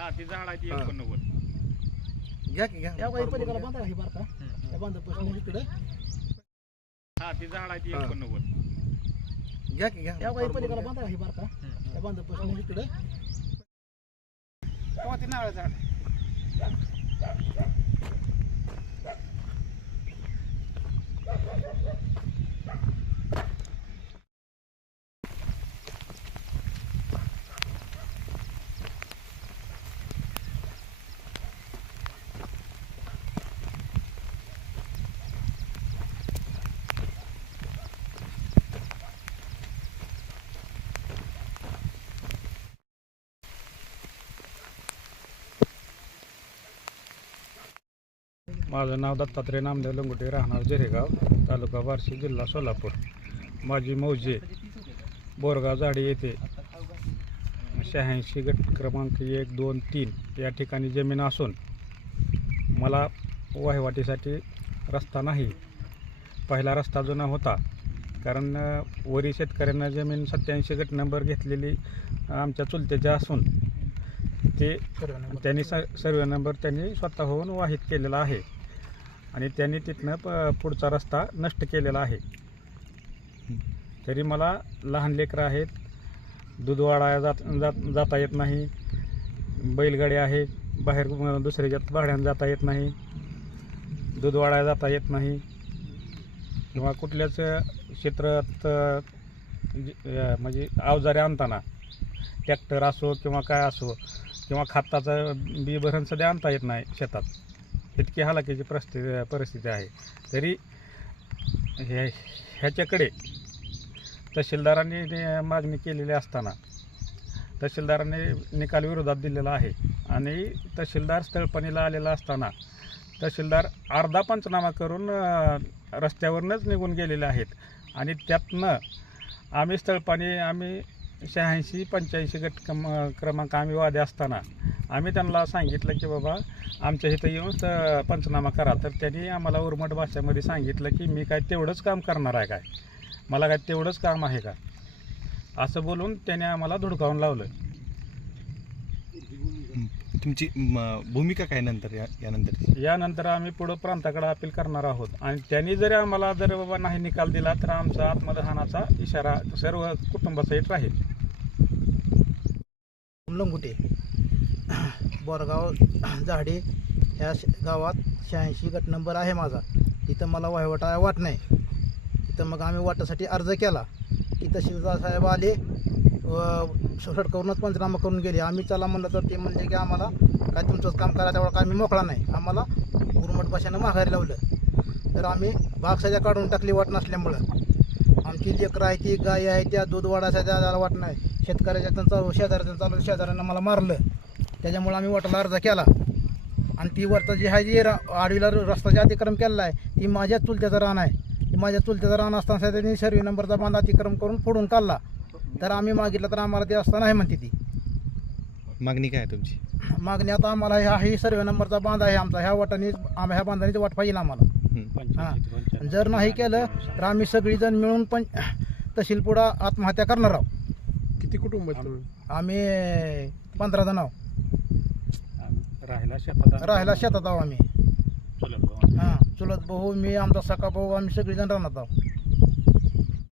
हा ती झाडाची 89. घ्या की घ्या. या काही पलीकडे बांधा ही बारका त्या बांधापासून इकडे हा ती झाडाची 89. घ्या की घ्या. या काही पलीकडे बांधा ही बारका त्या बांधापासून इकडे ती नारळ झाड. माझं नाव दत्तात्रय नामदेव लंगोटे, राहणार जरेगाव, तालुका बार्शी, जिल्हा सोलापूर. माझी मौजे बोरगाव झाडी येथे 86 गट क्रमांक 1, 2, 3 या ठिकाणी जमीन असून मला वहिवाटीसाठी रस्ता नाही. पहिला रस्ता जुना होता, कारण वरी शेतकऱ्यांना जमीन 87 गट नंबर घेतलेली आमच्या चुलत्याच्या असून ते त्यांनी सर्वे नंबर त्यांनी स्वतःहून वाहित केलेला आहे आणि त्यांनी तिथनं पुढचा रस्ता नष्ट केलेला आहे. तरी मला लहान लेकरं आहेत, दूध वाढायला जाता येत नाही, बैलगाडी आहे, बाहेर दुसऱ्याच्यात भाड्यानं जाता येत नाही, दूध वाढायला जाता येत नाही किंवा कुठल्याच क्षेत्रात म्हणजे अवजारे आणताना ट्रॅक्टर असो किंवा काय असो किंवा खताचं बी भरण सध्या आणता येत नाही शेतात. इतकी हालाकीची परिस्थिती आहे. तरी ह्याच्याकडे तहसीलदारांनी मागणी केलेली असताना तहसीलदारांनी निकाल विरोधात दिलेला आहे आणि तहसीलदार स्थळपणीला आलेला असताना तहसीलदार अर्धा पंचनामा करून रस्त्यावरूनच निघून गेलेले आहेत आणि त्यातनं आम्ही स्थळपणी आम्ही 86-85 गट क्रमांक आम्ही वादे असताना आम्ही त्यांना सांगितलं की बाबा आमच्या इथं येऊन पंचनामा करा. तर त्यांनी आम्हाला उर्मट भाषेमध्ये सांगितलं की मी काय तेवढंच काम करणार आहे काय, मला काय तेवढंच काम आहे का, असं बोलून त्याने आम्हाला धुडकावून लावलं. तुमची भूमिका काय नंतर यानंतर आम्ही पुढं प्रांताकडे अपील करणार आहोत आणि त्यांनी जरी आम्हाला जर बाबा नाही निकाल दिला तर आमचा आत्मदहनाचा इशारा सर्व कुटुंबासहित राहील. लंगुटे बोरगाव झाडी ह्या गावात 86 गट नंबर आहे माझा. तिथं मला वहिवाटा वाट नाही. तिथं मग आम्ही वाटासाठी अर्ज केला की तहसीलदार साहेब आले सडकवरूनच पंचनामा करून गेले. आम्ही चला म्हणलं तर ते म्हणले की आम्हाला काय तुमचंच काम करा, त्यावेळेला काय आम्ही मोकळा नाही. आम्हाला उर्मट भाषेनं माघारी लावलं. तर आम्ही भागसाच्या काढून टाकली वाट नसल्यामुळं. आमची लेकरं आहे ती गाय आहे त्या दूध वाढायचा त्याला वाट नाही. शेतकऱ्याच्या चालू शेजाऱ्याचं शेजाऱ्यांना मला मारलं. त्याच्यामुळं आम्ही वाटाला अर्ज केला आणि ती वरचा जी आहे जी आडवीला रस्त्याचा अतिक्रम केलेला आहे ती माझ्या चुलत्याचं रान आहे. ती माझ्या चुलत्याचं रान असताना त्यांनी सर्वे नंबरचा बांध अतिक्रम करून फोडून काढला. तर आम्ही मागितलं तर आम्हाला ते असता नाही म्हणते. ती मागणी काय आहे तुमची? मागणी आता आम्हाला ही सर्वे नंबरचा बांध आहे आमचा, ह्या वाटाने आम्ही ह्या बांधाने वाट पाहिजे आम्हाला. हां, जर नाही केलं तर आम्ही सगळीजण मिळून पण तहसील पुढं आत्महत्या करणार आहोत. किती कुटुंब आम्ही 15 जण आहोत. राहिला शेतात आहोत आम्ही. हां, चुलत भाऊ, मी, आमचा सखा भाऊ, आम्ही सगळीजण राहणार आहोत.